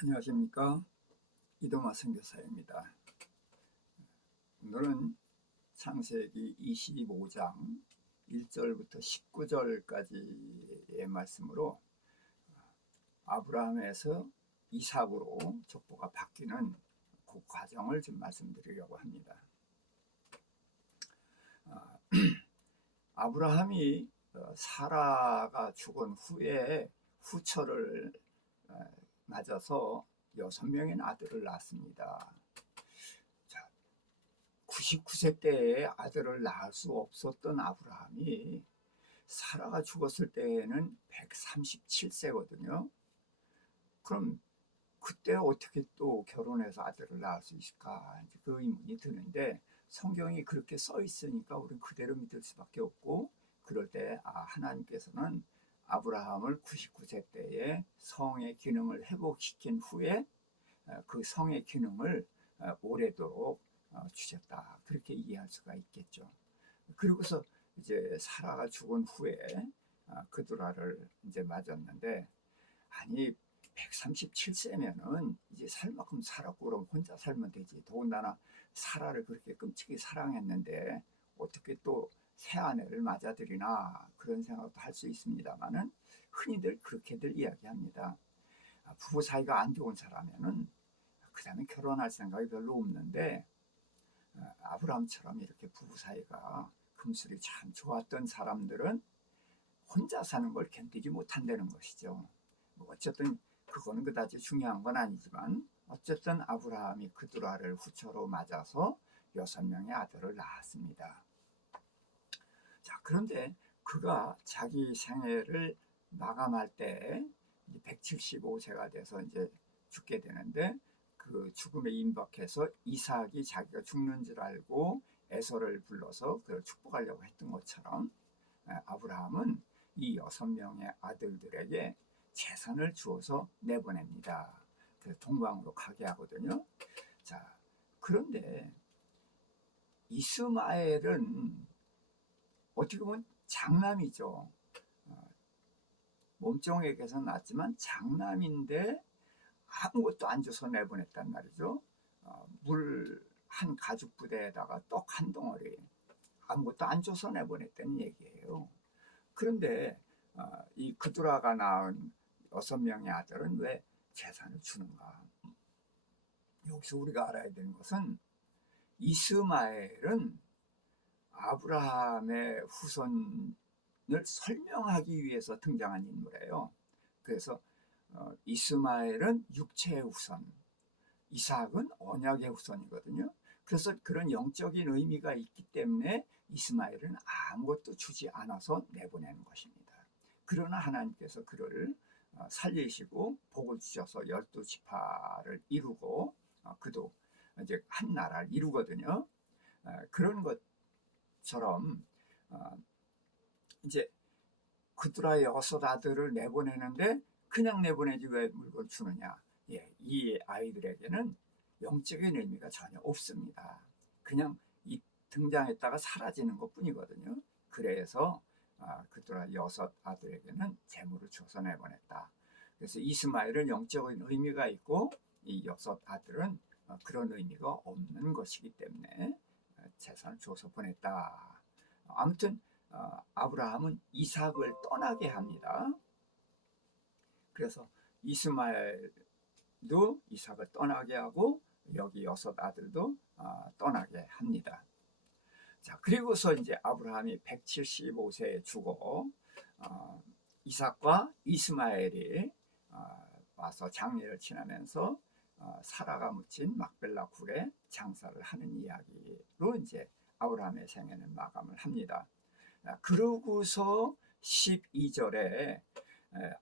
안녕하십니까, 이동화 선교사입니다. 오늘은 창세기 25장 1절부터 19절까지의 말씀으로 아브라함에서 이삭으로 족보가 바뀌는 그 과정을 좀 말씀드리려고 합니다. 아브라함이 사라가 죽은 후에 후처를 맞아서 6명의 아들을 낳았습니다. 99세 때에 아들을 낳을 수 없었던 아브라함이 사라가 죽었을 때에는 137세거든요. 그럼 그때 어떻게 또 결혼해서 아들을 낳을 수 있을까? 그 의문이 드는데 성경이 그렇게 써 있으니까 우리는 그대로 믿을 수밖에 없고, 그럴 때 하나님께서는 아브라함을 99세 때에 성의 기능을 회복시킨 후에 그 성의 기능을 오래도록 주셨다, 그렇게 이해할 수가 있겠죠. 그리고서 이제 사라가 죽은 후에 그두라를 이제 맞았는데, 아니 137세면은 이제 살 만큼 살았고 그럼 혼자 살면 되지. 더군다나 사라를 그렇게 끔찍이 사랑했는데 어떻게 또 새 아내를 맞아들이나, 그런 생각도 할 수 있습니다만은 흔히들 그렇게들 이야기합니다. 부부 사이가 안 좋은 사람에는 그 다음에 결혼할 생각이 별로 없는데, 아브라함처럼 이렇게 부부 사이가 금술이 참 좋았던 사람들은 혼자 사는 걸 견디지 못한다는 것이죠. 뭐 어쨌든 그거는 그다지 중요한 건 아니지만, 어쨌든 아브라함이 그두라를 후처로 맞아서 6명의 아들을 낳았습니다. 자, 그런데 그가 자기 생애를 마감할 때 175세가 돼서 이제 죽게 되는데, 그 죽음에 임박해서 이삭이 자기가 죽는 줄 알고 에서를 불러서 그를 축복하려고 했던 것처럼 아브라함은 이 6명의 아들들에게 재산을 주어서 내보냅니다. 그래서 동방으로 가게 하거든요. 자, 그런데 이스마엘은 어떻게 보면 장남이죠. 몸종에게서 낳았지만 장남인데 아무것도 안 줘서 내보냈단 말이죠. 물 한 가죽 부대에다가 떡 한 덩어리, 아무것도 안 줘서 내보냈다는 얘기예요. 그런데 이 그두라가 낳은 6명의 아들은 왜 재산을 주는가? 여기서 우리가 알아야 되는 것은 이스마엘은 아브라함의 후손을 설명하기 위해서 등장한 인물이에요. 그래서 이스마엘은 육체의 후손, 이삭은 언약의 후손이거든요. 그래서 그런 영적인 의미가 있기 때문에 이스마엘은 아무것도 주지 않아서 내보내는 것입니다. 그러나 하나님께서 그를 살리시고 복을 주셔서 12지파를 이루고 그도 이제 한 나라를 이루거든요. 그런 것처럼 이제 그두라의 6아들을 내보내는데 그냥 내보내지 왜 물건 주느냐? 예, 이 아이들에게는 영적인 의미가 전혀 없습니다. 그냥 이 등장했다가 사라지는 것 뿐이거든요. 그래서 그두라 6아들에게는 재물을 줘서 내보냈다. 그래서 이스마엘은 영적인 의미가 있고 이 6아들은 그런 의미가 없는 것이기 때문에 재산을 줘서 보냈다. 아무튼 아브라함은 이삭을 떠나게 합니다. 그래서 이스마엘도 이삭을 떠나게 하고 여기 6아들도 떠나게 합니다. 자, 그리고서 이제 아브라함이 175세에 죽어 이삭과 이스마엘이 와서 장례를 지나면서 사라가 묻힌 막벨라 굴에 장사를 하는 이야기로 이제 아브라함의 생애는 마감을 합니다. 그러고서 12절에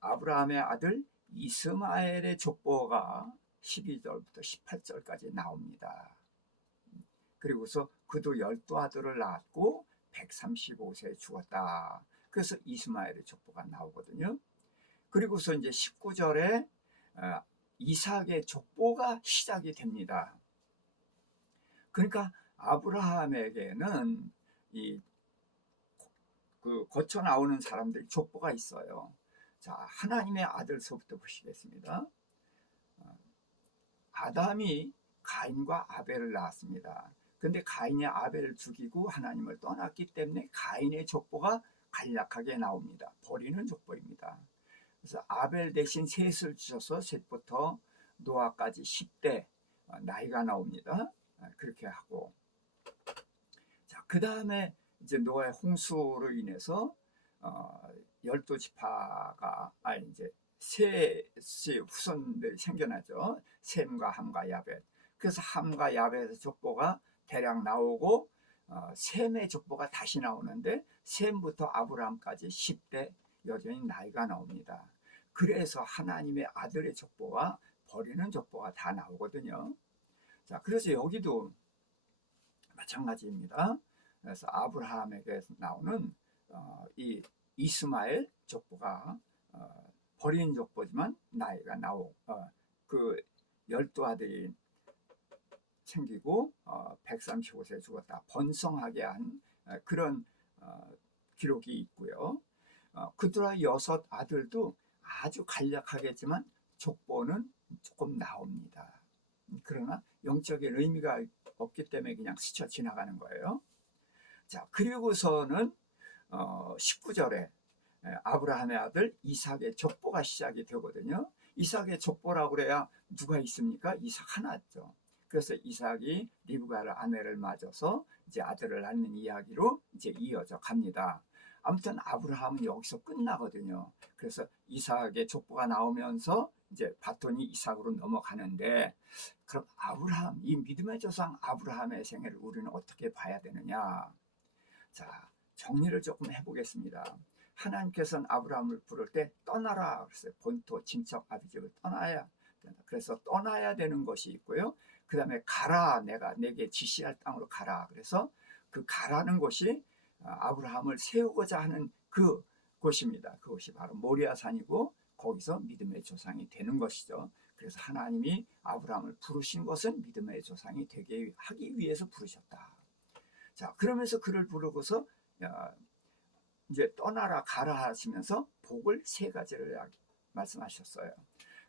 아브라함의 아들 이스마엘의 족보가 12절부터 18절까지 나옵니다. 그리고서 그도 12아들을 낳았고 135세에 죽었다. 그래서 이스마엘의 족보가 나오거든요. 그리고서 이제 19절에 이삭의 족보가 시작이 됩니다. 그러니까 아브라함에게는 거쳐 나오는 사람들이 족보가 있어요. 자, 하나님의 아들서부터 보시겠습니다. 아담이 가인과 아벨을 낳았습니다. 근데 가인이 아벨을 죽이고 하나님을 떠났기 때문에 가인의 족보가 간략하게 나옵니다. 버리는 족보입니다. 그래서 아벨 대신 셋을 주셔서 셋부터 노아까지 10대 나이가 나옵니다. 그렇게 하고, 자, 그 다음에 이제 노아의 홍수로 인해서 12지파가 이제 셋의 후손들이 생겨나죠. 셈과 함과 야벳. 그래서 함과 야벳의 족보가 대략 나오고 셈의 족보가 다시 나오는데 셈부터 아브라함까지 10대 여전히 나이가 나옵니다. 그래서 하나님의 아들의 족보와 버리는 족보가 다 나오거든요. 자, 그래서 여기도 마찬가지입니다. 그래서 아브라함에게 나오는 이 이스마엘 족보가 버린 족보지만 나이가 그 12아들이 생기고 135세에 죽었다. 번성하게 한 그런 기록이 있고요. 그들의 6아들도 아주 간략하겠지만 족보는 조금 나옵니다. 그러나 영적인 의미가 없기 때문에 그냥 스쳐 지나가는 거예요. 자, 그리고서는 19절에 아브라함의 아들 이삭의 족보가 시작이 되거든요. 이삭의 족보라고 그래야 누가 있습니까? 이삭 하나죠. 그래서 이삭이 리브가를 아내를 맞아서 이제 아들을 낳는 이야기로 이제 이어져 갑니다. 아무튼 아브라함은 여기서 끝나거든요. 그래서 이삭의 족보가 나오면서 이제 바톤이 이삭으로 넘어가는데, 그럼 아브라함, 이 믿음의 조상 아브라함의 생애를 우리는 어떻게 봐야 되느냐? 자, 정리를 조금 해보겠습니다. 하나님께서는 아브라함을 부를 때 떠나라 그랬어요. 본토, 친척, 아비집을 떠나야 된다. 그래서 떠나야 되는 것이 있고요. 그 다음에 가라, 내가 내게 지시할 땅으로 가라. 그래서 그 가라는 곳이 아브라함을 세우고자 하는 그 곳입니다. 그곳이 바로 모리아산이고 거기서 믿음의 조상이 되는 것이죠. 그래서 하나님이 아브라함을 부르신 것은 믿음의 조상이 되게 하기 위해서 부르셨다. 자, 그러면서 그를 부르고서 이제 떠나라 가라 하시면서 복을 3가지를 말씀하셨어요.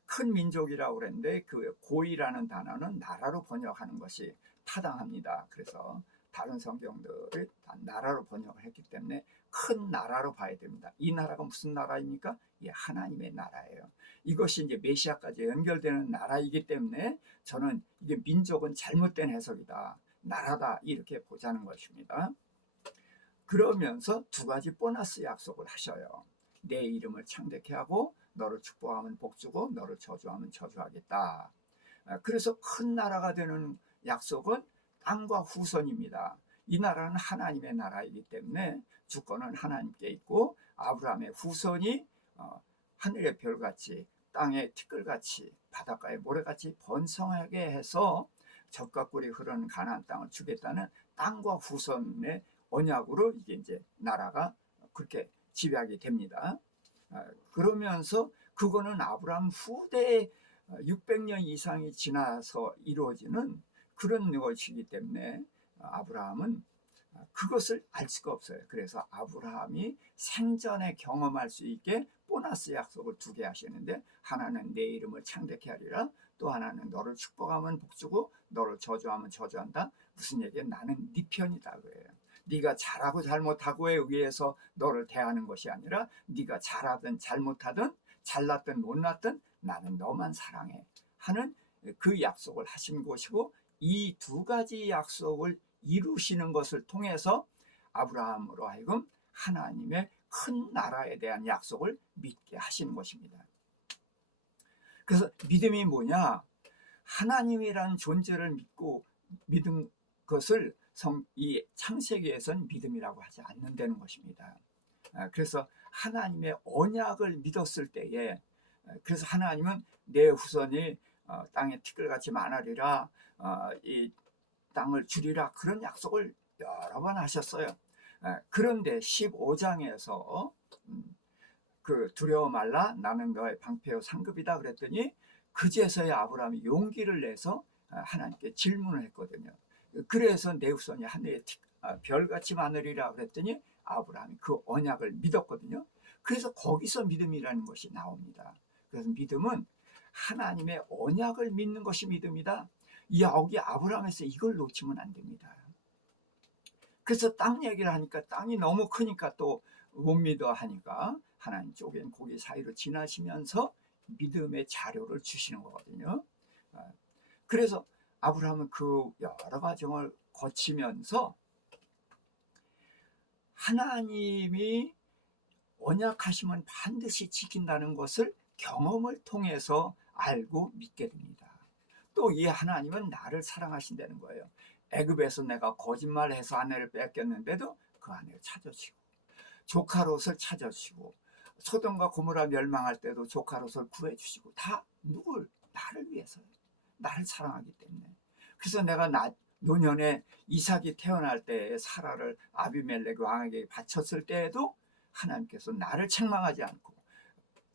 큰 민족이라고 그랬는데 그 고이라는 단어는 나라로 번역하는 것이 타당합니다. 그래서 다른 성경들을 다 나라로 번역을 했기 때문에 큰 나라로 봐야 됩니다. 이 나라가 무슨 나라입니까? 예, 하나님의 나라예요. 이것이 이제 메시아까지 연결되는 나라이기 때문에 저는 이게 민족은 잘못된 해석이다. 나라다 이렇게 보자는 것입니다. 그러면서 2가지 보너스 약속을 하셔요. 내 이름을 창대케 하고 너를 축복하면 복주고 너를 저주하면 저주하겠다. 그래서 큰 나라가 되는 약속은 땅과 후손입니다. 이 나라는 하나님의 나라이기 때문에 주권은 하나님께 있고 아브라함의 후손이 하늘의 별같이 땅의 티끌같이 바닷가의 모래같이 번성하게 해서 젖과 꿀이 흐르는 가나안 땅을 주겠다는 땅과 후손의 언약으로 이게 이제 나라가 그렇게 집약이 됩니다. 그러면서 그거는 아브라함 후대에 600년 이상이 지나서 이루어지는 그런 것이기 때문에 아브라함은 그것을 알 수가 없어요. 그래서 아브라함이 생전에 경험할 수 있게 보너스 약속을 2개 하시는데, 하나는 내 이름을 창대케 하리라, 또 하나는 너를 축복하면 복주고 너를 저주하면 저주한다. 무슨 얘기야? 나는 네 편이다 그래요. 네가 잘하고 잘못하고에 의해서 너를 대하는 것이 아니라 네가 잘하든 잘못하든 잘났든 못났든 나는 너만 사랑해 하는 그 약속을 하신 것이고, 이 2가지 약속을 이루시는 것을 통해서 아브라함으로 하여금 하나님의 큰 나라에 대한 약속을 믿게 하시는 것입니다. 그래서 믿음이 뭐냐? 하나님이라는 존재를 믿고 믿은 것을 이 창세기에서는 믿음이라고 하지 않는다는 것입니다. 그래서 하나님의 언약을 믿었을 때에, 그래서 하나님은 내 후손이 땅에 티끌같이 많으리라, 이 땅을 주리라, 그런 약속을 여러 번 하셨어요. 그런데 15장에서 그 두려워 말라 나는 너의 방패요 상급이다 그랬더니 그제서야 아브라함이 용기를 내서 하나님께 질문을 했거든요. 그래서 내 후손이 하늘의 별같이 많으리라 그랬더니 아브라함이 그 언약을 믿었거든요. 그래서 거기서 믿음이라는 것이 나옵니다. 그래서 믿음은 하나님의 언약을 믿는 것이 믿음이다. 여기 아브라함에서 이걸 놓치면 안 됩니다. 그래서 땅 얘기를 하니까 땅이 너무 크니까 또 못 믿어 하니까 하나님 쪽엔 고기 사이로 지나시면서 믿음의 자료를 주시는 거거든요. 그래서 아브라함은 그 여러 과정을 거치면서 하나님이 언약하시면 반드시 지킨다는 것을 경험을 통해서 알고 믿게 됩니다. 또 이 하나님은 나를 사랑하신다는 거예요. 애굽에서 내가 거짓말해서 아내를 뺏겼는데도 그 아내를 찾아주시고, 조카 롯을 찾아주시고, 소돔과 고모라 멸망할 때도 조카 롯을 구해주시고, 다 누굴? 나를 위해서요. 나를 사랑하기 때문에. 그래서 내가 노년에 이삭이 태어날 때에 사라를 아비멜렉 왕에게 바쳤을 때에도 하나님께서 나를 책망하지 않고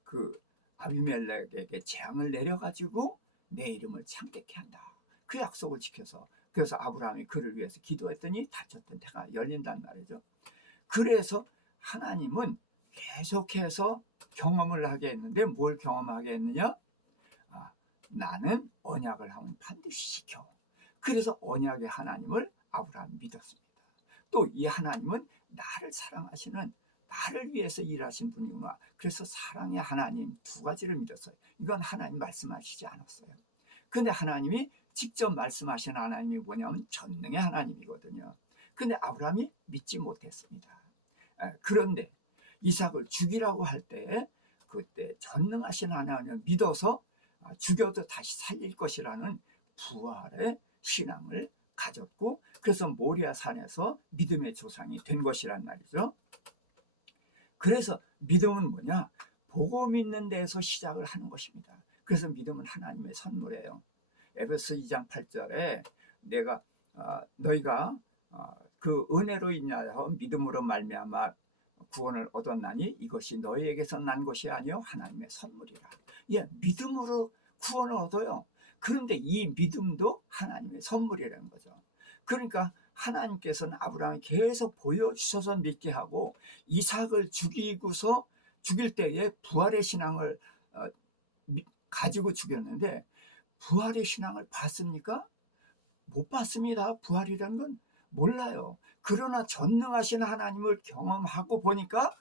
그 아비멜렉에게 재앙을 내려가지고 내 이름을 창대케 한다. 그 약속을 지켜서, 그래서 아브라함이 그를 위해서 기도했더니 닫혔던 태가 열린단 말이죠. 그래서 하나님은 계속해서 경험을 하게 했는데 뭘 경험하게 했느냐? 나는 언약을 하면 반드시 지켜. 그래서 언약의 하나님을 아브라함이 믿었습니다. 또 이 하나님은 나를 사랑하시는, 나를 위해서 일하신 분이구나. 그래서 사랑의 하나님 두 가지를 믿었어요. 이건 하나님 말씀하시지 않았어요. 근데 하나님이 직접 말씀하신 하나님이 뭐냐면 전능의 하나님이거든요. 근데 아브라함이 믿지 못했습니다. 그런데 이삭을 죽이라고 할 때 그때 전능하신 하나님을 믿어서 죽여도 다시 살릴 것이라는 부활의 신앙을 가졌고, 그래서 모리아 산에서 믿음의 조상이 된 것이란 말이죠. 그래서 믿음은 뭐냐? 보고 믿는 데에서 시작을 하는 것입니다. 그래서 믿음은 하나님의 선물이에요. 에베소 2장 8절에 내가 너희가 그 은혜로 인하여 믿음으로 말미암아 구원을 얻었나니 이것이 너희에게서 난 것이 아니요 하나님의 선물이라. 예, 믿음으로 구원을 얻어요. 그런데 이 믿음도 하나님의 선물이라는 거죠. 그러니까 하나님께서는 아브라함이 계속 보여주셔서 믿게 하고, 이삭을 죽이고서 죽일 때에 부활의 신앙을 가지고 죽였는데 부활의 신앙을 봤습니까? 못 봤습니다. 부활이라는 건 몰라요. 그러나 전능하신 하나님을 경험하고 보니까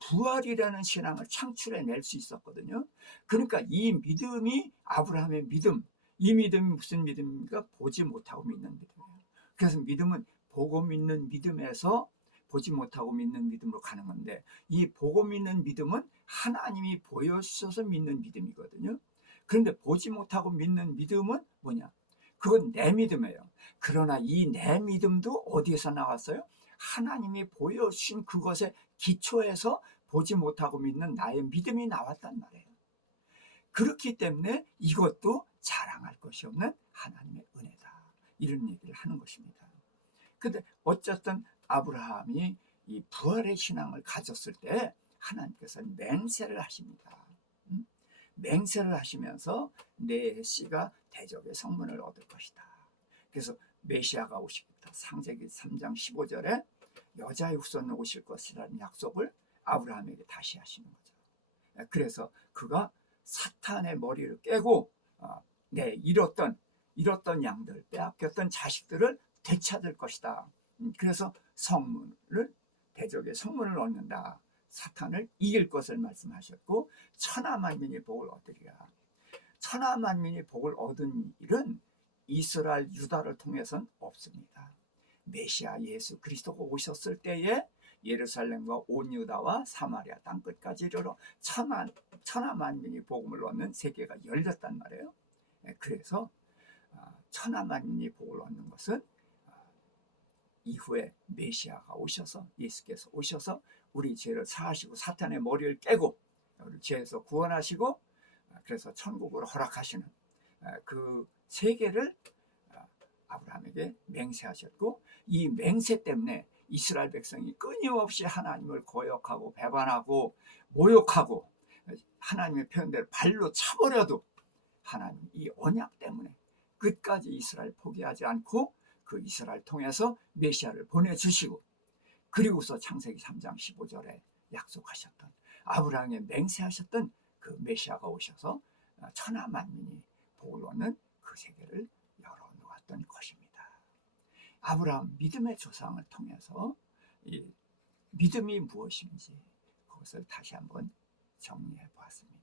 부활이라는 신앙을 창출해낼 수 있었거든요. 그러니까 이 믿음이 아브라함의 믿음, 이 믿음이 무슨 믿음입니까? 보지 못하고 믿는 믿음이에요. 그래서 믿음은 보고 믿는 믿음에서 보지 못하고 믿는 믿음으로 가는 건데, 이 보고 믿는 믿음은 하나님이 보여주셔서 믿는 믿음이거든요. 그런데 보지 못하고 믿는 믿음은 뭐냐? 그건 내 믿음이에요. 그러나 이 내 믿음도 어디에서 나왔어요? 하나님이 보여주신 그것에 기초해서 보지 못하고 믿는 나의 믿음이 나왔단 말이에요. 그렇기 때문에 이것도 자랑할 것이 없는 하나님의 은혜다. 이런 얘기를 하는 것입니다. 근데 어쨌든 아브라함이 이 부활의 신앙을 가졌을 때 하나님께서는 맹세를 하십니다. 맹세를 하시면서 내 씨가 대적의 성문을 얻을 것이다. 그래서 메시아가 오시겠다. 창세기 3장 15절에 여자의 후손은 오실 것이라는 약속을 아브라함에게 다시 하시는 거죠. 그래서 그가 사탄의 머리를 깨고 잃었던 양들, 빼앗겼던 자식들을 되찾을 것이다. 그래서 대적의 성문을 얻는다. 사탄을 이길 것을 말씀하셨고, 천하만민이 복을 얻으리라. 천하만민이 복을 얻은 일은 이스라엘 유다를 통해서는 없습니다. 메시아 예수 그리스도가 오셨을 때에 예루살렘과 온 유다와 사마리아 땅끝까지 이르러 천하만민이 복음을 얻는 세계가 열렸단 말이에요. 그래서 천하만민이 복을 얻는 것은 이후에 메시아가 오셔서, 예수께서 오셔서 우리 죄를 사하시고 사탄의 머리를 깨고 우리 죄에서 구원하시고, 그래서 천국으로 허락하시는 그 세계를 아브라함에게 맹세하셨고, 이 맹세 때문에 이스라엘 백성이 끊임없이 하나님을 거역하고 배반하고 모욕하고 하나님의 표현대로 발로 차버려도 하나님 이 언약 때문에 끝까지 이스라엘 포기하지 않고 그 이스라엘 통해서 메시아를 보내주시고, 그리고서 창세기 3장 15절에 약속하셨던, 아브라함에 맹세하셨던 그 메시아가 오셔서 천하 만민이 복을 얻는 그 세계를 열어놓았던 것입니다. 아브라함 믿음의 조상을 통해서 이 믿음이 무엇인지 그것을 다시 한번 정리해 보았습니다.